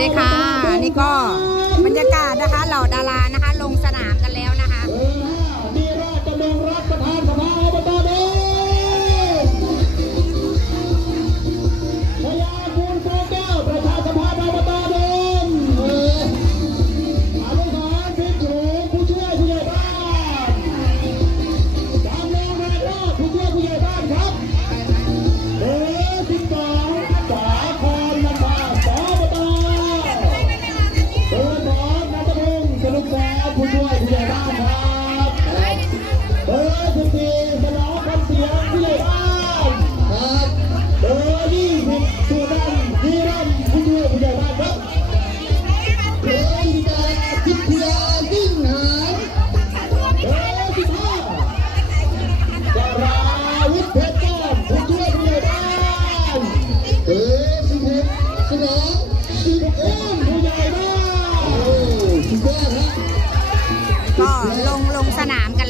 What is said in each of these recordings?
ดีค่ะ นี่ก็บรรยากาศนะคะ เหล่าดารานะคะ ลงสนามกันแล้วนะคะ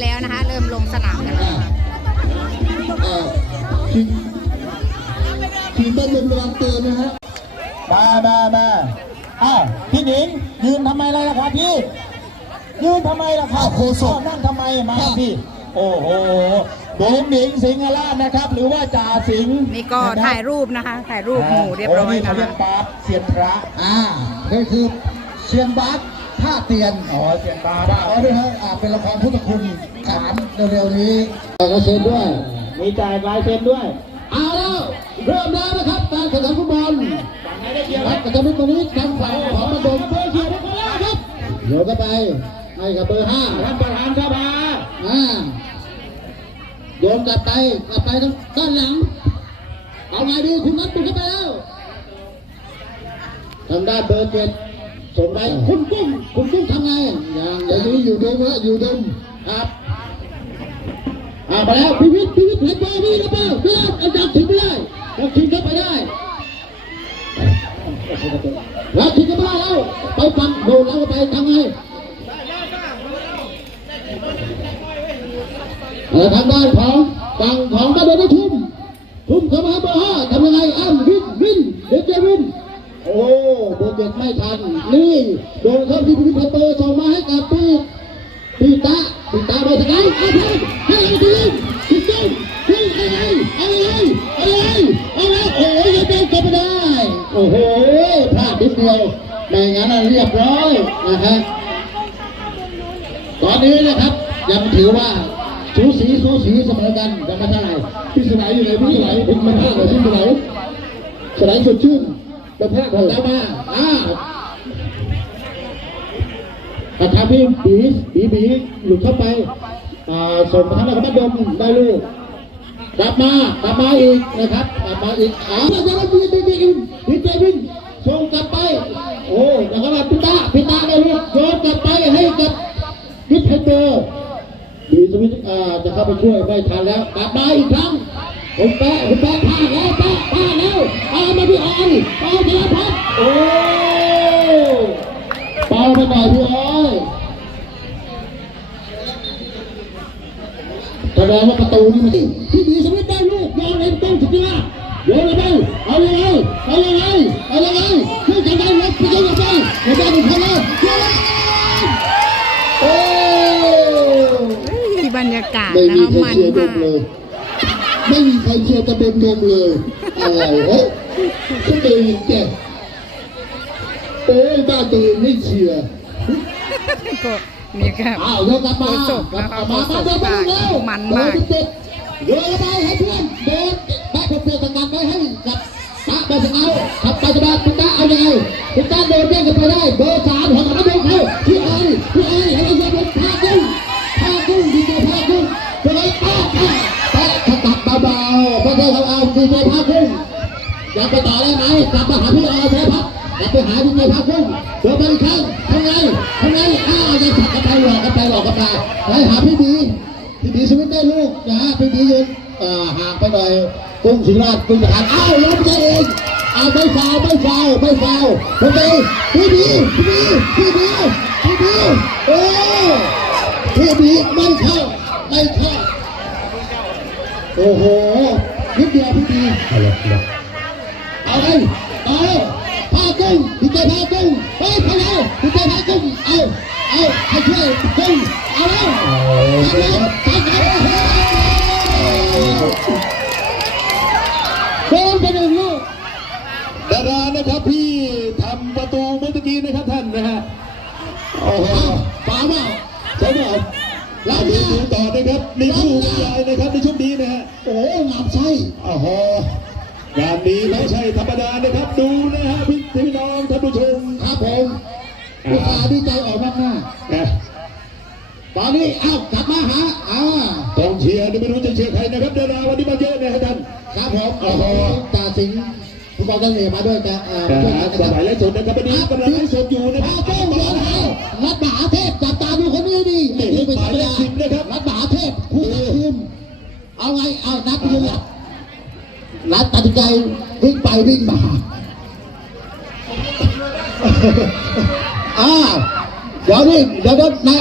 แล้วนะคะ เริ่มลงสนามกันแล้วอ่าทีมทีมบ้านลมระวังตัวนะฮะมามามาอ้าวพี่หนิงยืนทำไมล่ะครับพี่ ยืนทำไมล่ะครับโคศนั่งทำไมมาพี่ โอ้โหโดมหนิงสิงห์ราชนะครับ หรือว่าจ่าสิงห์นี่ก็ถ่ายรูปนะคะ ถ่ายรูปหมู่เรียบร้อยเขานะเรียคะกบาสเสียนพระอ่านี่คือเชียนบาส ท่าเตียนอ๋อเชียนบาสอ๋อด้วยฮะอ่าเป็นละครพุทธคุณขานเร็วๆนี้ลายเซ็นด้วย มีจ่ายลายเซ็นด้วย เอาแล้วเริ่มแล้วนะครับการแข่งขันฟุตบอลครับกระตุ้นตัวนี้ทางฝั่งของมาดมเบอร์เขียวได้แล้วครับโยนเข้าไปให้กับเบอร์ห้าท่านประธานสภาอ่าโยนกลับไปกลับไปทางด้านหลัง เอาไงดีคุณนัทบุกเข้าไปแล้วทางด้านเบอร์เจ็ด ส่งไปคุณกุ้งคุณกุ้งทำไงอย่างอย่างนี้อยู่ดมฮะอยู่ดมครับอ่าไปแล้วพิวิทย์พิวิทย์เห็นบอลนี่นะเปล่าไม่ได้เอาจับถึงไม่ได้เราทิ้งเข้าไปได้แล้วทิ้งเข้าไปได้แล้วไปฟังโดนแล้วก็ไปทำไงเออทางด้านของฝั่งของบ้านโดนทุ่มทุ่มเข้ามาเบอร์ห้าทำยังไงอ้ำวินวินเดี๋ยวจะวิน โอ้เบอร์เจ็ดไม่ทัน นี่โดนเข้าที่พิพิธภัณฑ์ส่งมาให้กับปีปีตาปีตาไปทางไหนเอาไปให้เราทีมทีมต้นทีมอะไรอะไรอะไรอะไรโอ้ยยังเป็นกันไม่ได้ โอ้โหพลาดนิดเดียวไม่งั้นเรียบร้อยนะฮะตอนนี้นะครับยังถือว่าสูสีสูสีเสมอกันยังไม่เท่าไหร่พี่สไลอยู่ไหนพี่สไลพี่มาท่าเลยพี่สไลสไลสดชื่น ประเภทของเรามาอ่าประธาพี่บีบีบีหลุดเข้าไปอ่าส่งประธานนักดมได้ลูกกลับมากลับมาอีกนะครับกลับมาอีกอ้าวแล้วก็บีบีบีอินบีเจวินส่งกลับไป โอ้แล้วก็มาพิตาพิตาได้ลูกโยนกลับไปให้กับพิทเตอร์บีสวิตอ่าจะเข้าไปช่วยไม่ทันแล้วกลับมาอีกครั้ง ผมแปะผมแปะพลาดแล้วแปะพลาดแล้วเอามาพี่ออนเอาชนะพัฒน์โอ้เบาไปหน่อยพี่ออยแสดงว่าประตูนี่มันพี่ดีสมิธได้ลูกยอมเล่นต้องสุดยอดโยนไปเอายังไงเอายังไงเอายังไงขึ้นกันได้ไหมพี่ยังไงไม่ได้บุกเข้าเลยโอ้ยบรรยากาศนะคะมันเชียร์ดมาก ไม่มีใครเชียร์ตะเบนดมเลยอะไรเฮ้ยก็ตื่นแกโอ้ยบ้านตื่นไม่เชียร์ก็นี่ค่ะอ้าวยกกลับมาโฆษกกลันะบคะมาโฆษกเดินไปเร็วมันมากเดินเจ็ดโยนไปให้เพื่อนเดินแบ็คเพื่อนสกัดไว้ให้กับตาไปสเอาขับไปสบายคุณตาเอายังไงคุณตาเดินแย่งกันไปได้เบอร์สามของกระ ยากไปต่อได้ไหมกลับมาหาพี่ออเถอะครับกลับไปหาพี่เจพักพุ่งเดินไปอีกครั้งทำไงทำไงอ้าวยังขับกันไปหลอกกันไปหลอกกันไปไปหาพี่ดีพี่ดีสวิตได้ลูกนะฮะพี่ดียืนอ่าห่างไปหน่อยกุ้งสิงห์ราชกุ้งจะหันอ้าวล้มใจเองอ้าวไม่ฟาวไม่ฟาวไม่ฟาวทำไมพี่ดีพี่ดีพี่ดีพี่ดีโอ้พี่ดีไม่เข้าไม่เข้าโอ้โหนิดเดียวพี่ดี เอาเลยเอาผ้ากุ้งพี่เจผ้ากุ้งเอาให้ช่วยดึงเอาแล้วเอาแล้วจับแล้วโดนไปหนึ่งลูกดารานะครับพี่ทำประตูเมื่อกี้นะครับท่านนะฮะโอ้โหเอาฝาเปล่าใช่ไหมแล้เราวดูเนี่ยดูต่อนะครับมีผู้บรรยายนะครับในช่วงนี้นะฮะโอ้โหหนับไส้โอ้โห องท่านผู้ชมครับผมลูกค้าดีใจออกมากหน้านะตอนนี้เอ้ากลับมาหาอ่ากองเชียร์นี่ไม่รู้จะเชียร์ใครนะครับดาราวันนี้มาเยอะนะฮะท่านครับผมโอ้โหจ่าสิงห์ผู้กองทะเลมาด้วยแต่เอ่อนะช่วยฮะกันสนะครับมัยไลฟ์สดนะครับวันนี้กำลังไลฟ์สดอยู่นะคมารับเต้นบอลเอารัดมหาเทพจับตาดูคนนี้ดินี่นี่เป็นหมายเลขสิบนะครับรัดมหาเทพคู่กับทีมเอาไงเอานัดไปเลยนัดตัดสินใจวิ่งไปวิ่งมา อ้าวเดี๋ยวนี่เดี๋ยวเดี๋ยวนาย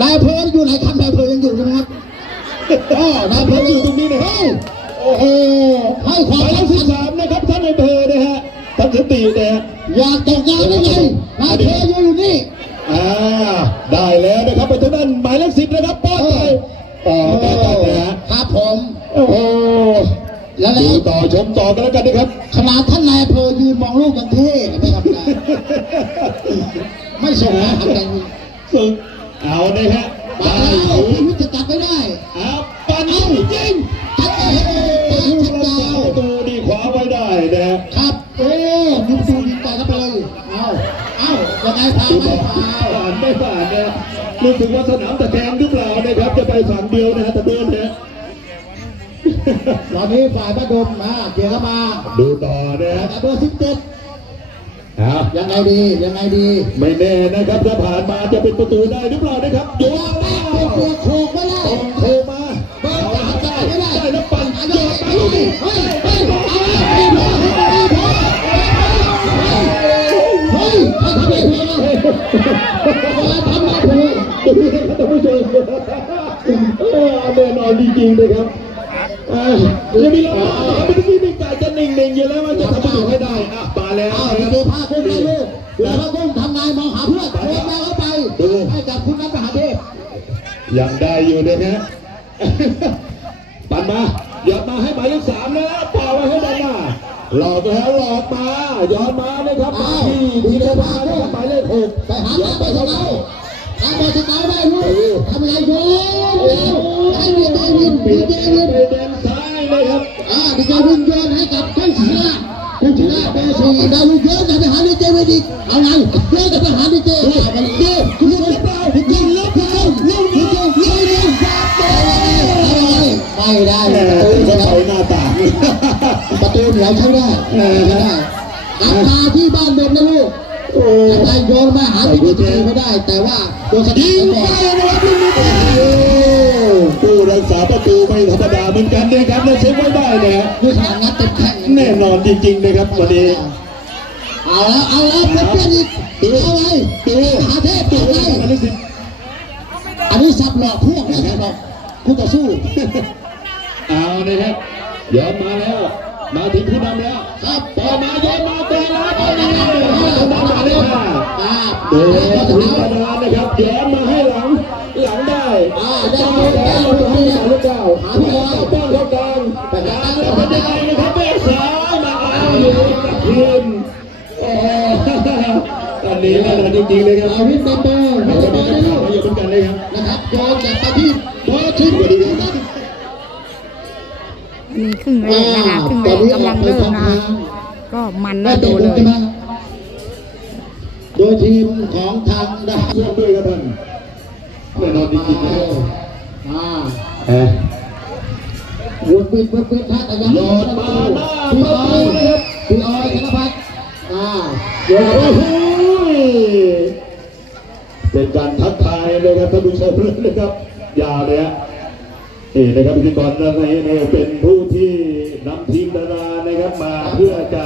นายอำเภออยู่ไหนครับนายอำเภอยังอยู่ใช่ไหมครับอ๋อนายอำเภออยู่ตรงนี้นะเฮ้ยโอ้โหให้คหวามมายเลขสำสิคับญสามนะครับท่านอำเภอนะฮะท่านสนตินะฮะอยากตกงานได้ไงนายอำเภออยู่อยู่นี่อ่าได้แล้วนะครับไปทางด้านหมายเลขสิบนะครับป้อนไปต่อต่อต่อนะฮะครับผมโอ้โหแล้วดูแล้วต่อชมต่อกันแล้วกันนะครับขนาดท่านนายอำเภอยืนมองลูกกันเท่ไม่ธรรมดา ไม่ส่งนะทำใจนี้ฝึกเอานะฮะมาด้แล้วอยู่พี่วิทย์จะตัดไม่ได้เอาปันเอาจริงตัดเองตัดลูกชัดรักยาษาวประตูดีขวาไว้ได้นะครับโอ้ยิงตูยิงต่อเข้าไปเลยเอาเอายังไงพาดูไม่ต่อพาผ่านไม่ผ่านนะรู้สึกว่าสนามตะแคงหรือเปล่านะครับจะไปฝั่งเดียวนะฮะตะเดินนะฮะตอนนี้ฝ่ายบ้านดมมาเกี่ยวเข้ามา ดูต่อนะฮะต่เบอร์สิบเจ็ด เอายังไงดียังไงดีไม่แน่นะครับถ้าผ่านมาจะเป็นประตูได้หรือเปล่านะครับโยตัวนแรมากตัวโคกไม่ได้ตรงโคมาเอาละครับได้ได้แล้วปั่นโยนมาลูกนี้เฮ้ยเฮ้ยเอาละเอาละเอาละเฮ้ยใครทำอะไรเธอมาทำอะไรเธอดูนะครับท่านผู้ชมเออแน่นอนจริงๆนะครับเออยังมีเราเมื่อกี้มีการจะ นิ่งๆอยู่แล้วว่าจะทำประตูให้ได้อะมาแล้วอ้าวนะคดูรับผ้ากุ้งได้ลูกดูผ้ากุ้งทำไงมองหาเพื่อนโอนมาเข้าไปให้กับคุณนัทมหาเทพยังได้อยู่นะฮะปั่นมาหยอดมาให้หมายเลขสามแล้วป่าไว้ให้ด้านหน้าหลอกแล้วหลอกมาหยอดมานะครับมาที่พีเดพานะครับหมายเลขหกไปหาหยอตาดไปไปทาทางงเราเราตามไปทางเราได้ลูกทำอะไรโยนไอ้ดีเจวินเปลี่ดียนเจไปวินแดนซ้าย เลยครับอ่าดีเจบุญโยนให้กับผู้ชนะผู้ชนะเบอร์สี่ดาวลุงโยนกลับไปหาดีเจไดีเอางโยนกลับไปหาดีเจเอาไปโยนคุณลุงเปล่าคุณลุงเปล่าลุงลุงลุงลุงลุงไม่ได้ประตูเหนืหน้าตาประตูเหนียวใช่ไหมใช่ได้กลัาที่บ้านเดินะลูกจะได้โยนมาหาพี่เจไม่ได้ แต่ว่าโดนสกัดก่อน ษาประตูไม่ธรรมดาเหมือนกันนะครับและเซฟไว้ได้นะฮะด้วยขนาดงัดเต็มแข้งแน่นอนจริงๆนะครับวันนี้เอาแล้วเอาแล้วเพื่อนๆอีกเอาไงดูหาเทพดูเอาไงอันนี้สิอันนี้สับหลอกพวกนะครับหลอกคู่ต่อสู้เอานะครับย้อนมาแล้ว มาถึงผู้นำแล้วครับต่อมาย้อนมาต่อมาต่อมาต่อมาหมายเลขห้าอ่าโดยคุณธนานะครับย้อนมาให้หลัง นนี้แน่นอนจริงๆเลยครับเอาวินเบเบอร์วินเบเบอร์ได้ลูกอยู่เหมือนกันเลยครับนะครับโยนจากไปที่เบอร์ที่สวัสดีครับอันนี้ครึ่งแรกนะคะครึ่งแรกกำลังเริ่มนะคะก็มันน่าดูเลย โดยทีมของทางดาวร่วมด้วยครับท่านแน่นอนจริงๆนะครับอ่าเอ้ยวุ้นปิดวุ้นปิดท่าแต่ยังโดดมาหน้าพี่ปอระอตูยนะครับพี่ออยธนพัฒน์อ่าโยนโอ้โห เป็นการทักทายเลยครับท่านผู้ชมเลยนะครับยาวเลยฮะนี่นะครับพิธีกรด้านในนี่เป็นผู้ที่นำทีมดารานะครับมาเพื่อจะ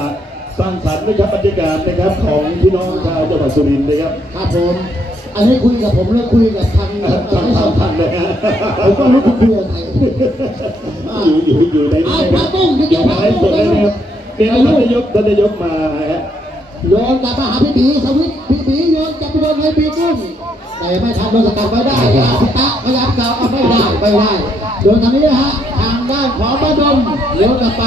สร้างสรรค์นะครับบรรยากาศนะครับของพี่น้องชาวจังหวัดสุรินทร์นะครับครับผม อันนี้คุยกับผมแล้วคุยกับทางทางทางท่านเลยฮะผมก็รู้คุยกับใครอยู่อยู่อยู่ในเอานี้พระตุ้งอพี่ยู่เจ้าพในระสตุ้ดงเลยนะครับเนี่ยท่านนายกท่านนายกมาฮะ โยนกลับมาหาพี่บีสวิตพี่บีโยนกลับไปโยนให้พี่กุ้งแต่ไม่ทันโดนสกัดไว้ได้อาพิตะพยายามเก่าเอาไม่ได้ไม่ได้โดนทางนี้นะฮะทางด้านของบ้านดมเลี้ยวกลับไป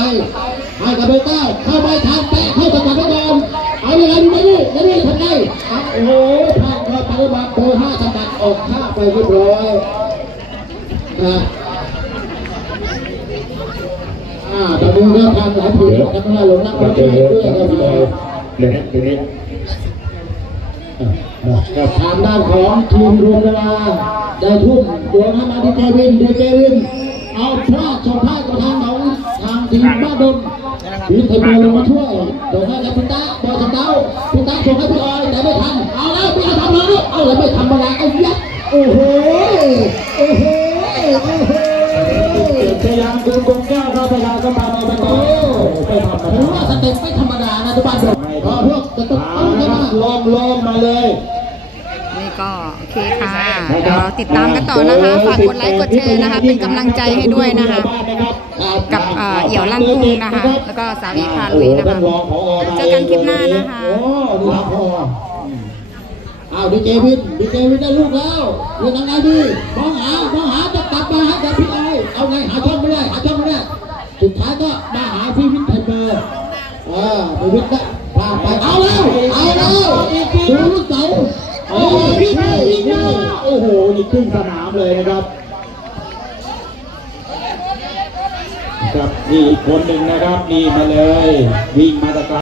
ให้กับเบต้าเข้าไปทางแตะเข้าสกัดไว้ก่อนเอาอย่างไรดีไมนี่นี่ทำไงเอาโอ้โหทางเข้าไปมาเบอร์ห้าสกัดออกข้าไปเรียบร้อยนะอ่าตอนนี้เรื่องทางหลายผืนทำงานหลงนักมาไม่เจได้อ เพื่อครับนพี่บอยเรานะฮะตรงนี้กับทางด้านของทีมรวมเวลาได้ทุ่มโยนให้มาที่เจวินเดเจวินเอาพลาดส่งพลาดกับทางของทางทีมบ้านดงพีเทโบลงมาช่วยโดนให้กับพิตาบอลสเต้าพิตาส่งให้พี่ออยแต่ไม่ทันเอาแล้วพี่ออยทำแล้วเอาแล้วไม่ทำอะไรไอ้ยักษ์โอ้โหโอ้โหโอ้โหพยายามคุณกงแก้วเข้าไปทางสัมพันธ์อบตโอ้ไม่ทำนะถือว่าสเต็ปไม่ธรรมดานะทุกบ้าน ล้มมาเลยนี่ก็โอเคค่ะเดี๋ยวติดตามกันต่อนะคะ ฝากกดไลค์กดแชร์นะคะ เป็นกำลังใจให้ด้วยนะคะ กับเอ่อเอี่ยวลั่นทุ่งนะคะ แล้วก็สาวีพาลุยนะคะเจอกันคลิปหน้านะคะอ้าวดีเจวินดีเจวินได้ลูกแล้วเรื่องยังไงดีมองหามองหาจะกลับมาห้กับพี่ไอเอาไงหาช่องไม่ได้หาช่องไม่ได้สุดท้ายก็มาหาพี่วินไทเบอร์เออพี่วินก็พาไปเอาแล้วเอาแล้วดูลูกเต๋า โอ้ยพี่ไทยพี่โอ้โหนี่ครึ่งสนามเลยนะครับครับนี่อีกคนหนึ่งนะครับนี่มาเลยวิ่งมาตะก